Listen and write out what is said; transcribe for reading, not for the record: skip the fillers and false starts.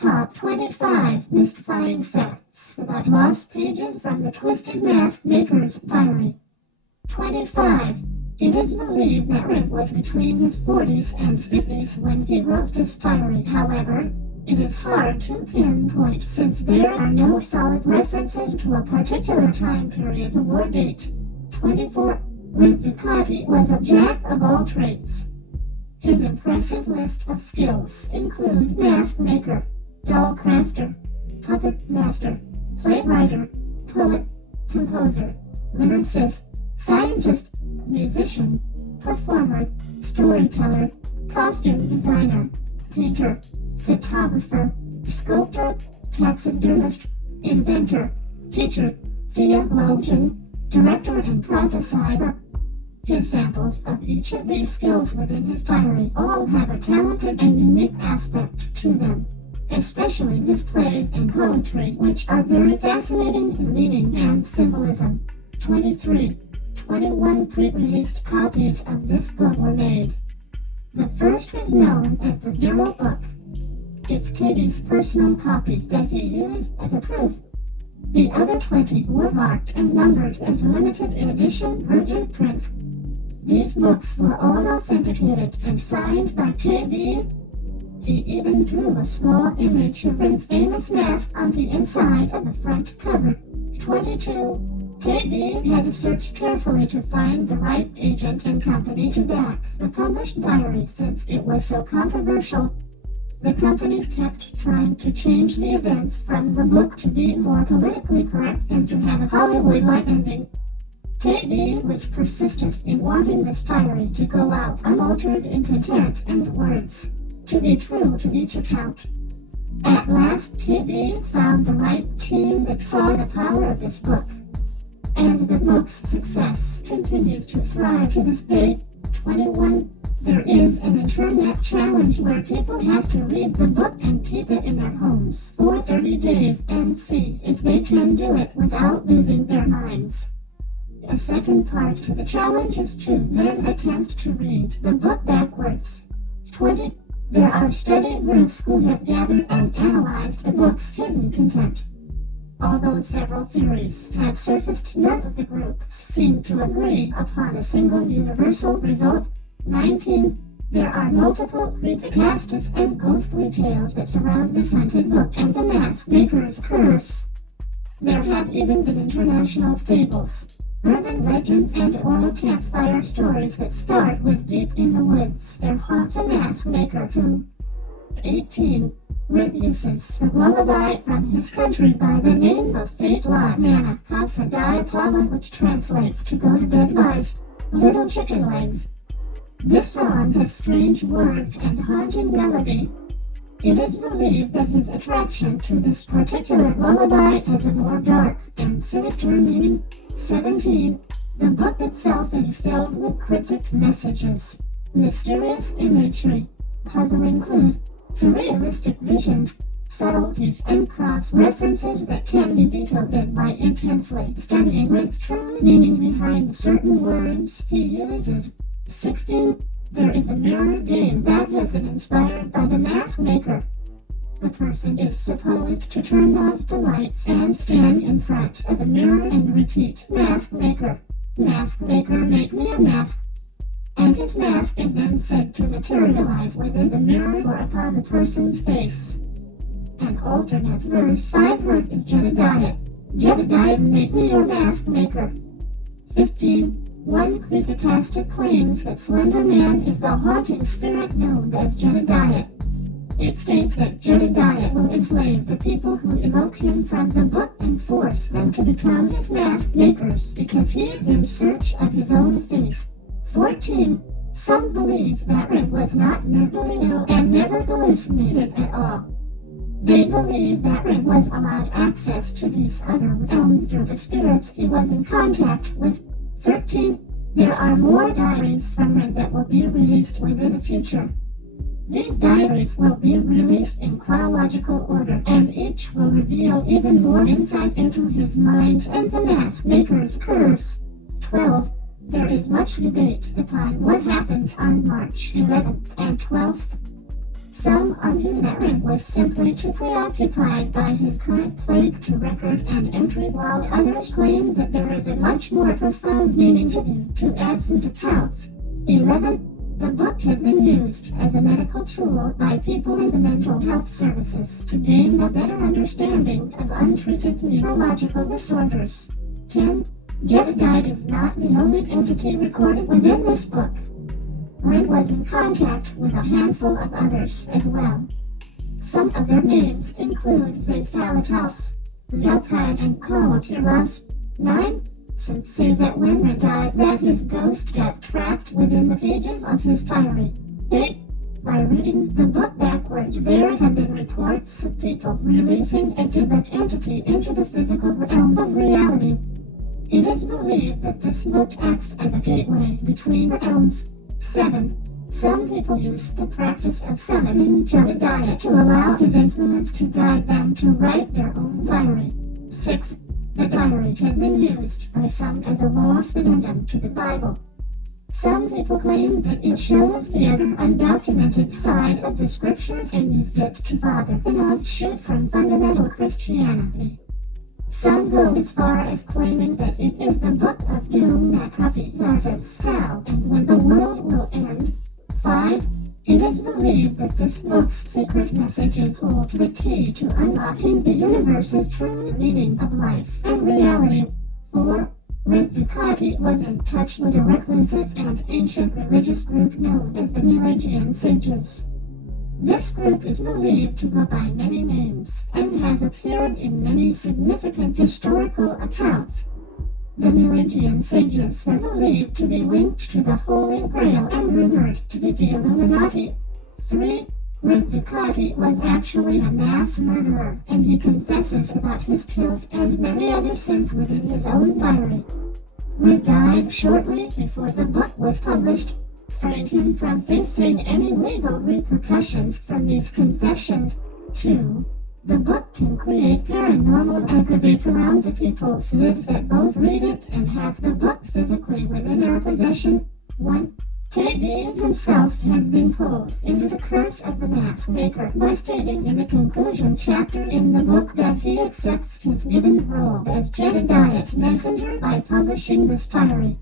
Top 25 Mystifying Facts About Lost Pages from the Twisted Mask Maker's Diary. 25. It is believed that Rick was between his 40s and 50s when he wrote this diary. However, it is hard to pinpoint since there are no solid references to a particular time period or date. 24. Rick Zuccotti was a jack of all trades. His impressive list of skills include mask maker, doll crafter, puppet master, playwriter, poet, composer, lyricist, scientist, musician, performer, storyteller, costume designer, painter, photographer, sculptor, taxidermist, inventor, teacher, theologian, director, and prophesier. His samples of each of these skills within his diary all have a talented and unique aspect to them, especially his plays and poetry, which are very fascinating in meaning and symbolism. 23. 21 pre-released copies of this book were made. The first was known as the Zero Book. It's Katie's personal copy that he used as a proof. The other 20 were marked and numbered as limited edition virgin prints. These books were all authenticated and signed by KB. He even drew a small image of Rick's famous mask on the inside of the front cover. 22. KB had to search carefully to find the right agent and company to back the published diary since it was so controversial. The company kept trying to change the events from the book to be more politically correct and to have a Hollywood-like ending. KB was persistent in wanting this diary to go out unaltered in content and words, to be true to each account. At last, KB found the right team that saw the power of this book, and the book's success continues to thrive to this day. 21. There is an internet challenge where people have to read the book and keep it in their homes for 30 days and see if they can do it without losing their minds. A second part to the challenge is to then attempt to read the book backwards. 20. There are study groups who have gathered and analyzed the book's hidden content. Although several theories have surfaced, none of the groups seem to agree upon a single universal result. 19. There are multiple creepypastas and ghostly tales that surround this haunted book and the mask maker's curse. There have even been international fables, urban legends, and oral campfire stories that start with deep in the woods. There haunts a mask maker too. 18. Rick uses a lullaby from his country by the name of Fate La Nana Casa Diapala, which translates to go to bed guys, little chicken legs. This song has strange words and haunting melody. It is believed that his attraction to this particular lullaby has a more dark and sinister meaning. 17. The book itself is filled with cryptic messages, mysterious imagery, puzzling clues, surrealistic visions, subtleties, and cross-references that can be decoded by intensely studying Rick's true meaning behind certain words he uses. 16. There is a mirror game that has been inspired by the mask maker. The person is supposed to turn off the lights and stand in front of the mirror and repeat, "Mask maker, make me a mask." And his mask is then said to materialize within the mirror or upon the person's face. An alternate verse I've heard is Jedediah, make me your mask maker. 15. One creepypasta claims that Slender Man is the haunting spirit known as Jedediah. It states that Jedediah will enslave the people who evoke him from the book and force them to become his mask makers because he is in search of his own faith. 14. Some believe that Rick was not mentally ill and never hallucinated at all. They believe that Rick was allowed access to these other realms through the spirits he was in contact with. 13. There are more diaries from Rick that will be released within the future. These diaries will be released in chronological order, and each will reveal even more insight into his mind and the mask maker's curse. 12. There is much debate upon what happens on March 11th and 12th. Some argue that Rick was simply too preoccupied by his current plague to record an entry, while others claim that there is a much more profound meaning to these two absent accounts. 11. The book has been used as a medical tool by people in the mental health services to gain a better understanding of untreated neurological disorders. 10. Jedediah is not the only entity recorded within this book. Rick was in contact with a handful of others as well. Some of their names include Zephalitos, Velkai, and Kolokiros. 9. Some say that when Rick died, that his ghost got trapped within the pages of his diary. 8. By reading the book backwards, there have been reports of people releasing a Tibet entity into the physical realm of reality. It is believed that this book acts as a gateway between realms. 7. Some people use the practice of summoning Jedediah to allow his influence to guide them to write their own diary. 6. The diary has been used by some as a lost addendum to the Bible. Some people claim that it shows the other undocumented side of the scriptures and used it to father an offshoot from fundamental Christianity. Some go as far as claiming that it is the Book of Doom that prophesies how and when the world will end. 5. It is believed that this book's secret messages hold the key to unlocking the universe's true meaning of life and reality. 4. Rick Zuccotti was in touch with a reclusive and ancient religious group known as the Pelagian Sages. This group is believed to go by many names and has appeared in many significant historical accounts. The Pelagian Sages are believed to be linked to the Holy Grail and rumored to be the Illuminati. 3. Rick Zuccotti was actually a mass murderer, and he confesses about his kills and many other sins within his own diary. Rick died shortly before the book was published, freeing him from facing any legal repercussions from these confessions. 2. The book can create paranormal activities around the people's lives that both read it and have the book physically within their possession. 1. KB himself has been pulled into the curse of the mask maker by stating in the conclusion chapter in the book that he accepts his given role as Jedediah's messenger by publishing this diary.